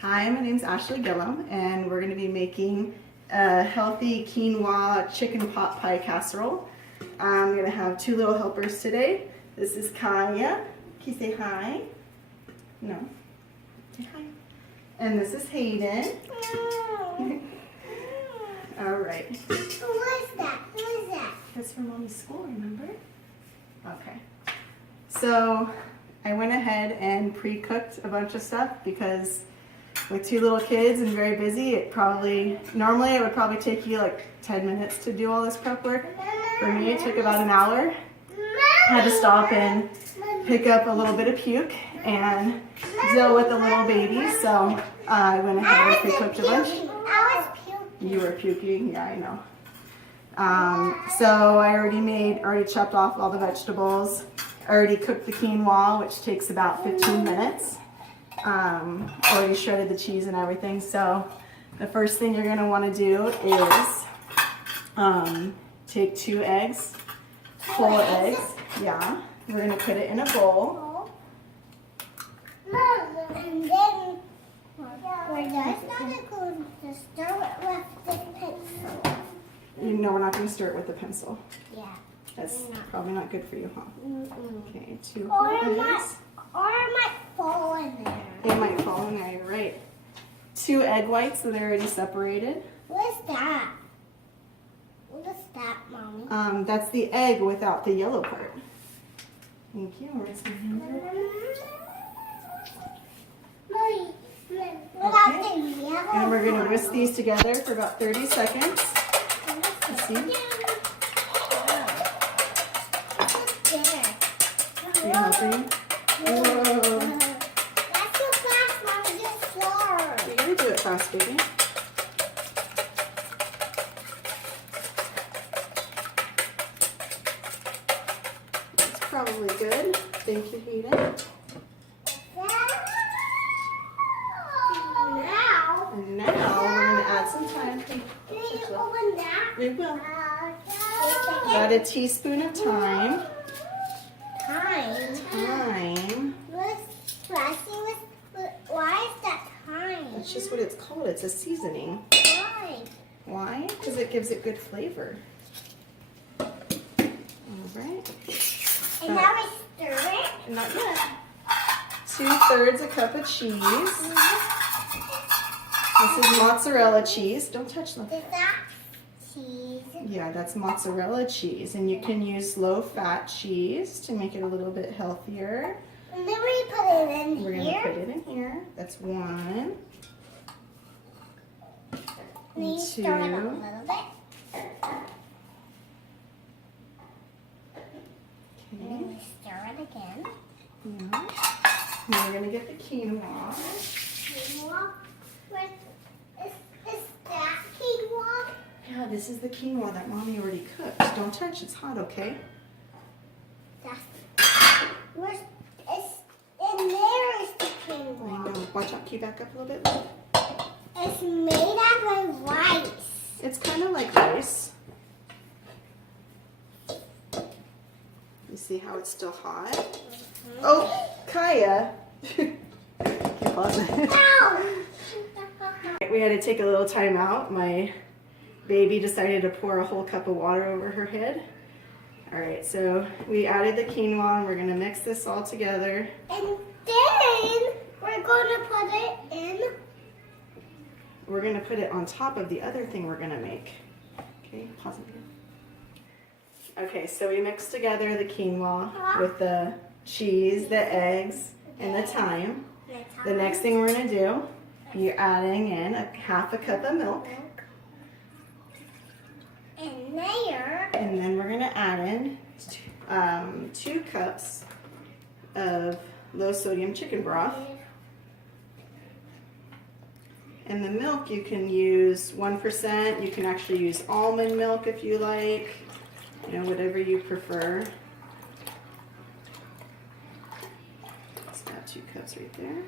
Hi, my name is Ashley Gillum, and we're going to be making a healthy quinoa chicken pot pie casserole. I'm going to have two little helpers today. This is Kaya. Can you say hi? No. Say hi. And this is Hayden. All right. Who is that? Who is that? That's from Mommy's school, remember? Okay. So I went ahead and pre-cooked a bunch of stuff because with two little kids and very busy, normally it would probably take you like 10 minutes to do all this prep work. For me, it took about an hour. I had to stop and pick up a little bit of puke and deal with the little baby, so I went ahead and pre-cooked a bunch. I was puking. You were puking? Yeah, I know. So I already chopped off all the vegetables. I already cooked the quinoa, which takes about 15 minutes. Already shredded the cheese and everything. So the first thing you're going to want to do is take 2 eggs, whole eggs. Yeah. We're going to put it in a bowl. And then we're just not going to start with the pencil. No, we're not going to stir it with the pencil. Yeah. That's probably not good for you, huh? Okay, 2 Or whole it eggs. might fall in there. They might fall in there, you're right. 2 egg whites that are already separated. What is that? What is that, Mommy? That's the egg without the yellow part. Thank you. Where's my hand? Mommy, Okay. And we're going to whisk these together for about 30 seconds. See? Are you helping? Whoa. That's too fast, Mommy. Just slower. You gotta do it fast, baby. That's probably good. Thank you, Hayden. Now, And now we're gonna add some thyme. can you open that? We will. Add a teaspoon of thyme. Thyme. Why is that thyme? That's just what it's called. It's a seasoning. Why? Why? Because it gives it good flavor. All right. And now we stir it. Not yet. 2/3 a cup of cheese. This is mozzarella cheese. Don't touch them. Is that cheese? Yeah, that's mozzarella cheese. And you can use low-fat cheese to make it a little bit healthier. And then we put it in We're going here. to put it in here. That's 1. And you stir it a little bit. And then we stir it again. Yeah. Now we're going to get the quinoa. Quinoa. Is that quinoa? Yeah, this is the quinoa that Mommy already cooked. Don't touch. It's hot, okay? In there is the I quinoa. know. Watch out. Can you back up a little bit? It's made out of rice. It's kind of like rice. You see how it's still hot? Oh, Kaya. Keep pausing. Ow! We had to take a little time out. My baby decided to pour a whole cup of water over her head. All right, so we added the quinoa and we're gonna mix this all together. And then we're going to put it in. We're gonna put it on top of the other thing we're gonna make. Okay, pause it. Okay, so we mixed together the quinoa with the cheese, the eggs, and the thyme. The next thing we're gonna do, you're adding in half a cup of milk. And there. And then we're gonna add in 2 cups of low sodium chicken broth. And the milk, you can use 1%. You can actually use almond milk if you like. You know, whatever you prefer. Let's add 2 cups right there.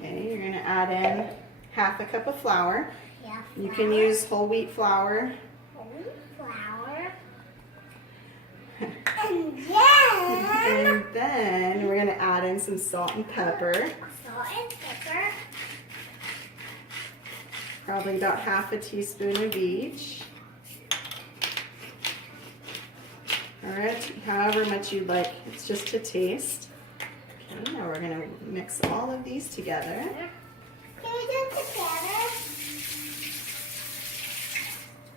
Okay, you're gonna add in half a cup of flour. Yeah, You can use whole wheat flour. whole flour. And then in some salt and pepper. Salt and pepper. Probably about half a teaspoon of each. Alright, however much you'd like, it's just to taste. Okay, now we're going to mix all of these together. Can we do it together?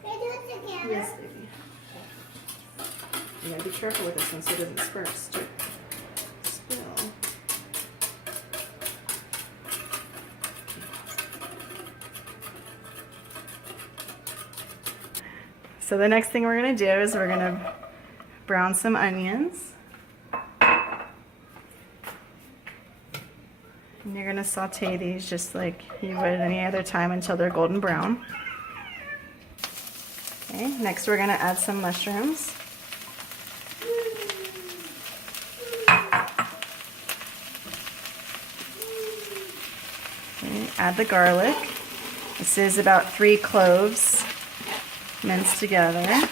Can we do it together? Yes, baby. You gotta be careful with this one so it doesn't spill. So the next thing we're gonna do is we're gonna brown some onions. And you're gonna saute these just like you would any other time until they're golden brown. Okay, next we're gonna add some mushrooms. Okay, add the garlic. This is about 3 cloves minced together.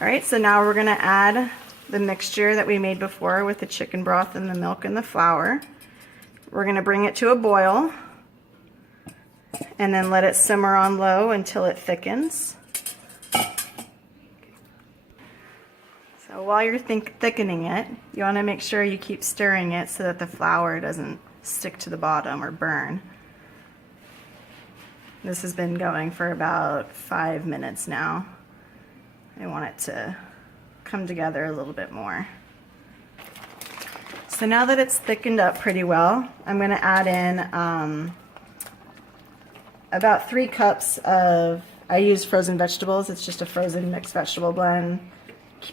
Alright, so now we're going to add the mixture that we made before with the chicken broth and the milk and the flour. We're going to bring it to a boil and then let it simmer on low until it thickens. So while you're thickening it, you want to make sure you keep stirring it so that the flour doesn't stick to the bottom or burn. This has been going for about 5 minutes now. I want it to come together a little bit more. So now that it's thickened up pretty well, I'm going to add in about 3 cups of, I use frozen vegetables. It's just a frozen mixed vegetable blend.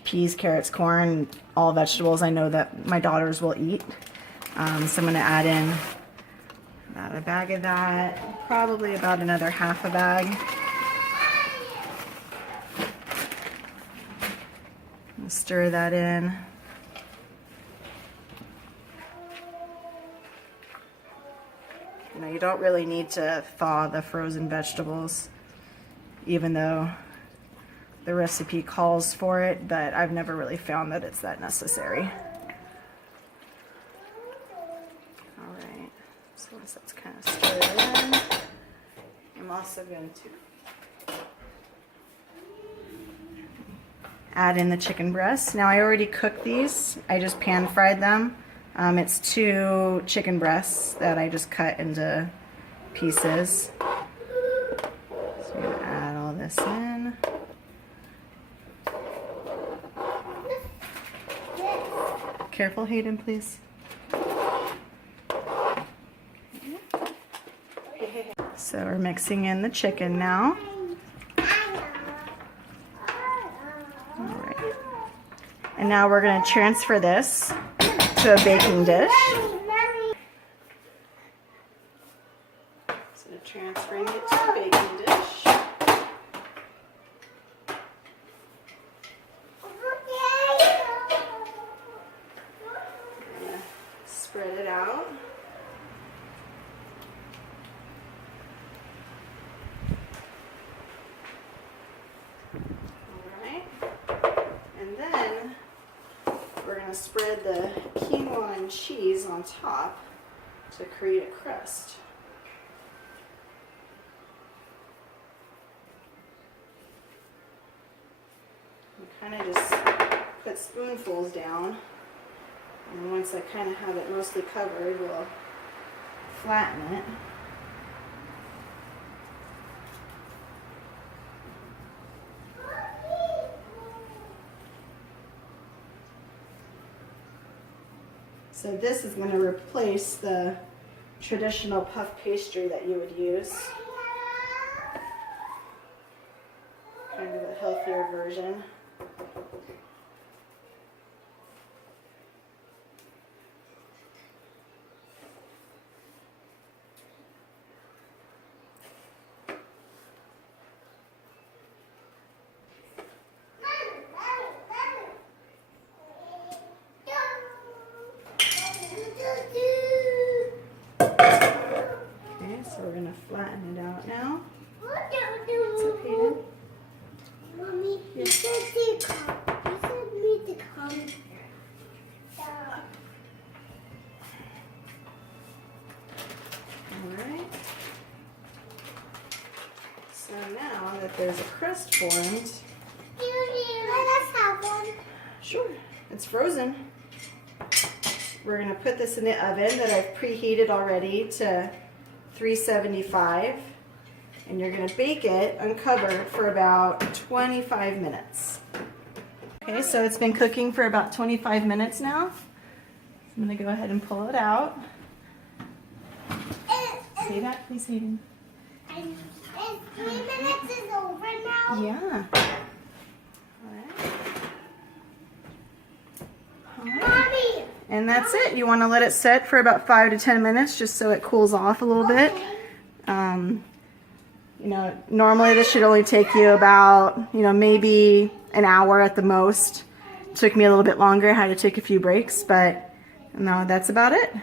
Peas, carrots, corn, all vegetables I know that my daughters will eat. So I'm going to add in about a bag of that, probably about another half a bag. Stir that in. You know, you don't really need to thaw the frozen vegetables, even though the recipe calls for it, but I've never really found that it's that necessary. Alright, so once that's kind of stirred in, I'm also going to add in the chicken breasts. Now I already cooked these. I just pan fried them. It's 2 chicken breasts that I just cut into pieces. So I'm going to add all this in. Careful, Hayden, please. So we're mixing in the chicken now. And now we're going to transfer this to a baking dish. So transferring it to a baking dish. Spread it out. Alright. And then we're going to spread the quinoa and cheese on top to create a crust. We kind of just put spoonfuls down, and once I kind of have it mostly covered, we'll flatten it. So this is going to replace the traditional puff pastry that you would use. Kind of a healthier version. So we're going to flatten it out now. What's up, Hayden? Mommy, you said now that there's a crust formed. Let us have one. Sure, it's frozen. We're gonna put this in the oven that I've preheated already to 375, and you're gonna bake it uncovered for about 25 minutes. Okay, so it's been cooking for about 25 minutes now. I'm gonna go ahead and pull it out. See that, please, Hayden? And 3 minutes is over now? Yeah. Mommy! And that's it. You want to let it set for about 5 to 10 minutes just so it cools off a little bit. You know, normally this should only take you about, you know, maybe an hour at the most. It took me a little bit longer. I had to take a few breaks, but no, that's about it.